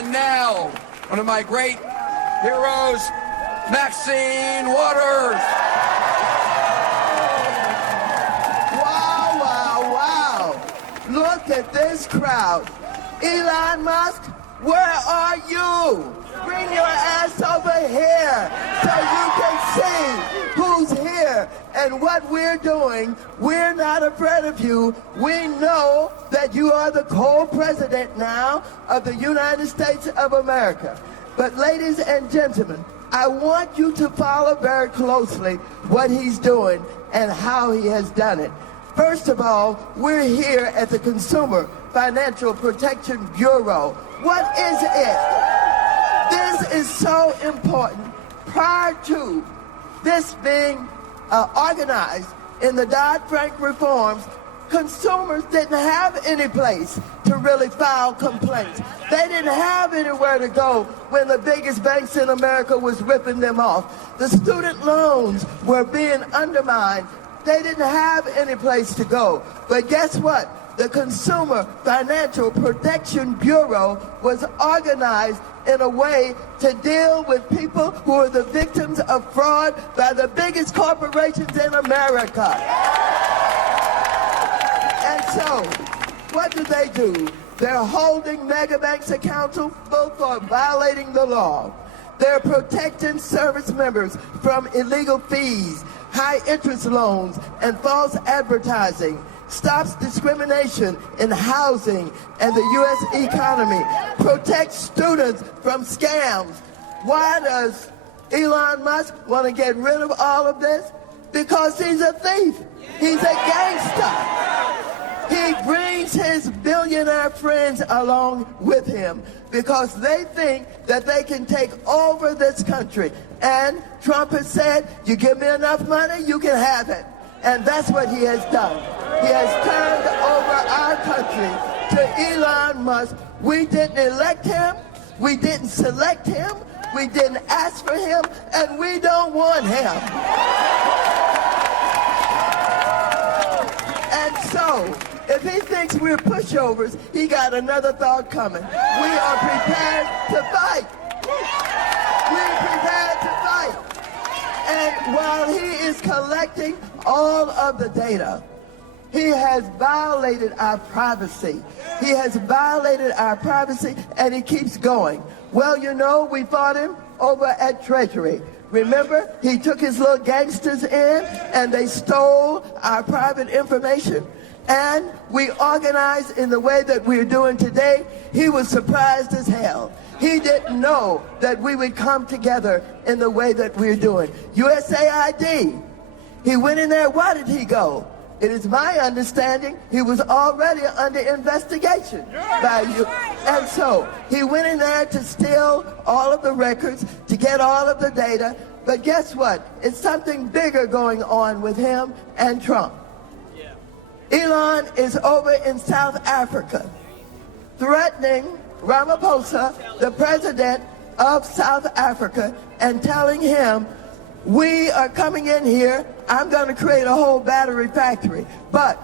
And now, one of my great heroes, Maxine Waters. Wow, wow, wow. Look at this crowd. Elon Musk, where are you? Bring your ass over here so you can see who's here and what we're doing. We're not afraid of you. We know that you are the co-president now of the United States of America. But ladies and gentlemen, I want you to follow very closely what he's doing and how he has done it. First of all, we're here at the Consumer Financial Protection Bureau. What is it? This is so important. Prior to this being organized in the Dodd-Frank reforms, consumers didn't have any place to really file complaints. They didn't have anywhere to go when the biggest banks in America was ripping them off. The student loans were being undermined. They didn't have any place to go. But guess what? The Consumer Financial Protection Bureau was organized in a way to deal with people who are the victims of fraud by the biggest corporations in America. And so, what do? They're holding mega banks accountable for violating the law. They're protecting service members from illegal fees, high interest loans, and false advertising. Stops discrimination in housing and the U.S. economy. Protects students from scams. Why does Elon Musk want to get rid of all of this? Because he's a thief. He's a gangster. He brings his billionaire friends along with him because they think that they can take over this country. And Trump has said, you give me enough money, you can have it. And that's what he has done. He has turned over our country to Elon Musk. We didn't elect him. We didn't select him. We didn't ask for him. And we don't want him. And so, if he thinks we're pushovers, he got another thought coming. We are prepared to fight. We're prepared to fight. And while he is collecting all of the data, he has violated our privacy. He has violated our privacy, and he keeps going. Well, you know, we fought him over at Treasury. Remember, he took his little gangsters in, and they stole our private information. And we organized in the way that we're doing today. He was surprised as hell. He didn't know that we would come together in the way that we're doing. USAID, he went in there. Why did he go? It is my understanding he was already under investigation by you. And so he went in there to steal all of the records, to get all of the data. But guess what? It's something bigger going on with him and Trump. Elon is over in South Africa, threatening Ramaphosa, the president of South Africa, and telling him, we are coming in here, I'm going to create a whole battery factory. But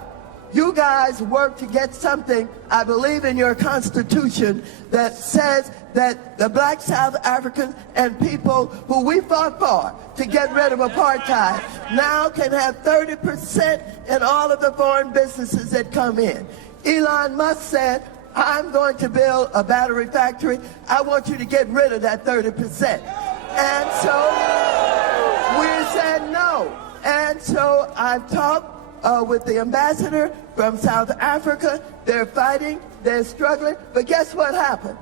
you guys work to get something, I believe in your constitution, that says that the black South Africans and people who we fought for to get rid of apartheid now can have 30% in all of the foreign businesses that come in. Elon Musk said, I'm going to build a battery factory. I want you to get rid of that 30%. And so we said no. And so I've talked with the ambassador from South Africa. They're fighting, they're struggling. But guess what happened?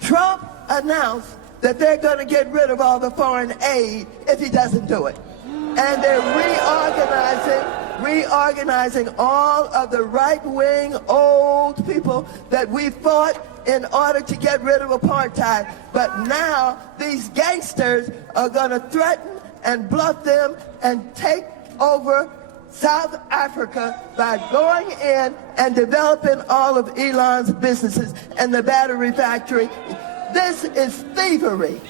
Trump announced that they're going to get rid of all the foreign aid if he doesn't do it. And they're reorganizing all of the right-wing old people that we fought in order to get rid of apartheid. But now these gangsters are going to threaten and bluff them and take over South Africa by going in and developing all of Elon's businesses and the battery factory. This is thievery.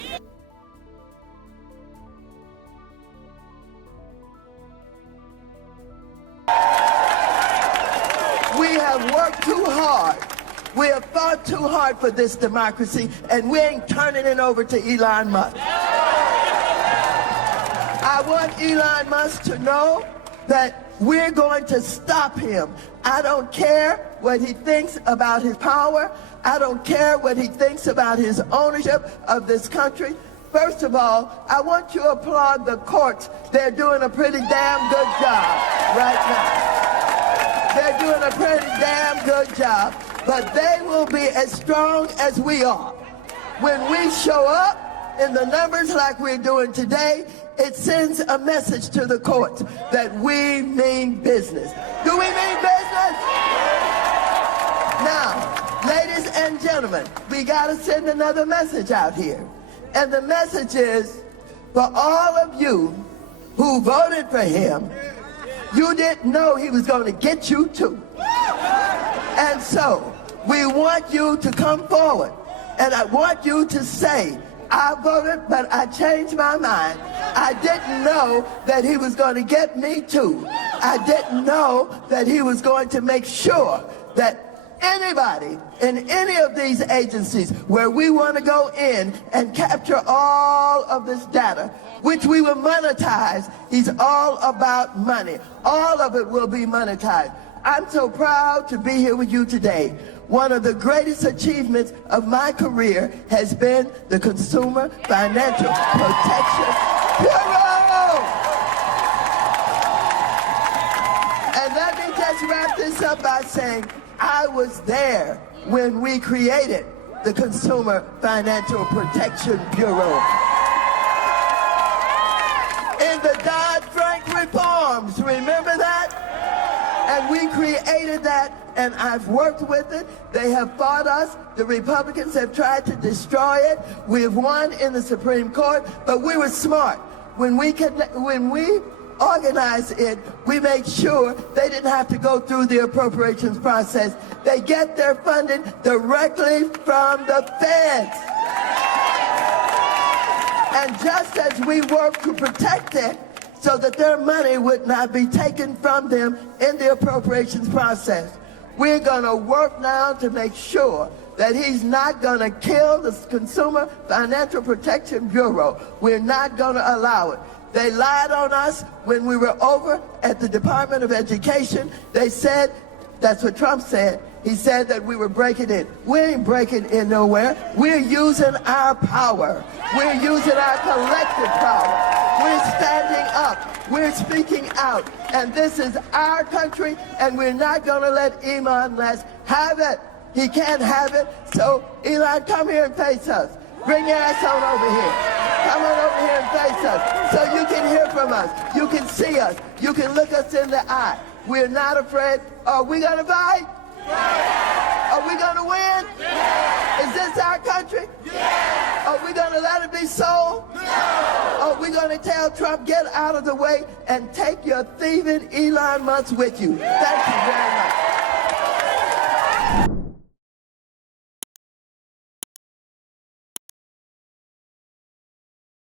We have worked too hard We have fought too hard for this democracy, and we ain't turning it over to Elon Musk. I want Elon Musk to know that we're going to stop him. I don't care what he thinks about his power. I don't care what he thinks about his ownership of this country. First of all, I want you to applaud the courts. They're doing a pretty damn good job right now. They're doing a pretty damn good job, but they will be as strong as we are. When we show up in the numbers like we're doing today, it sends a message to the courts that we mean business. Do we mean business? Now, ladies and gentlemen, we got to send another message out here. And the message is, for all of you who voted for him, you didn't know he was going to get you too. And so, we want you to come forward. And I want you to say, I voted, but I changed my mind. I didn't know that he was going to get me too. I didn't know that he was going to make sure that anybody in any of these agencies where we want to go in and capture all of this data, which we will monetize, he's all about money. All of it will be monetized. I'm so proud to be here with you today. One of the greatest achievements of my career has been the Consumer Financial Protection Bureau. And let me just wrap this up by saying, I was there when we created the Consumer Financial Protection Bureau. In the Dodd-Frank reforms, remember that? And we created that, and I've worked with it. They have fought us. The Republicans have tried to destroy it. We have won in the Supreme Court, but we were smart. When we organized it, we made sure they didn't have to go through the appropriations process. They get their funding directly from the feds. And just as we work to protect it, so that their money would not be taken from them in the appropriations process, we're going to work now to make sure that he's not going to kill the Consumer Financial Protection Bureau. We're not going to allow it. They lied on us when we were over at the Department of Education. They said, that's what Trump said. He said that we were breaking in. We ain't breaking in nowhere. We're using our power. We're using our collective power. We're standing up. We're speaking out. And this is our country, and we're not going to let Elon Musk have it. He can't have it. So, Elon, come here and face us. Bring your ass on over here. Come on over here and face us so you can hear from us. You can see us. You can look us in the eye. We're not afraid. Are we going to fight? Yeah. Are we going to win? Yeah. Is this our country? Yeah. Are we going to let it be sold? No. Are we going to tell Trump, get out of the way and take your thieving Elon Musk with you? Thank you very much.